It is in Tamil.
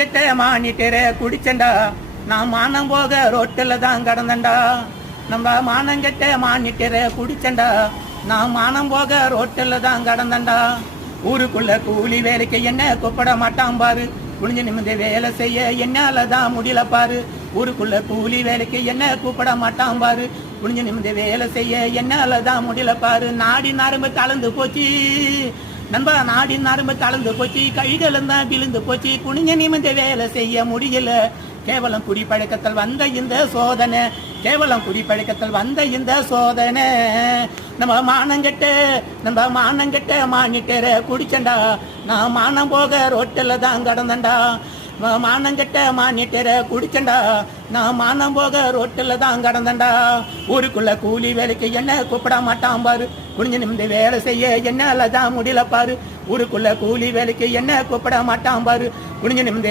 கிட்ட மானிட்டர குடிச்சண்டா நான் மானம் போக ரோட்டில் தான் கடந்தண்டா. நம்ம மானங்கிட்ட மானிட்டர குடிச்சண்டா நான் மானம் போக ரோட்டில் தான் கடந்தண்டா. ஊருக்குள்ள கூலி வேலைக்கு என்ன கூப்பிட மாட்டான் பாரு, குனிஞ்சு நிமிந்து வேலை செய்ய என்னால தான் முடியல பாரு. ஊருக்குள்ள கூலி வேலைக்கு என்ன கூப்பிட மாட்டான் பாரு, குனிஞ்சு நிமிந்து வேலை செய்ய என்னால தான் முடியல பாரு. நாடி நரம்பு கலந்து போச்சு நண்பா, நாடி நரம்பு கலந்து போச்சு, கைகளும் தான் விழுந்து போச்சு, குனிஞ்ச நிமிந்து வேலை செய்ய முடியல. கேவலம் குடிப்பழக்கத்தில் வந்த இந்த சோதனை, கேவலம் குடிப்பழக்கத்தில் வந்த இந்த சோதனை. நம்ம மானங்கெட்ட மானிட்டர குடிச்சண்டா நான் மானம் போக ரோட்டில் தான் கடந்தண்டா. மானங்கெட்ட மானிட்டர குடிச்சண்டா நான் மானம் போக ரோட்டில் தான் கடந்தண்டா. ஊருக்குள்ள கூலி வேலைக்கு என்ன கூப்பிட மாட்டான் பாரு, குனிஞ்சு நிமிந்து வேலை செய்ய என்னால தான் முடியல பாரு. ஊருக்குள்ள கூலி வேலைக்கு என்ன கூப்பிட மாட்டான் பாரு, குனிஞ்சு நிமிந்து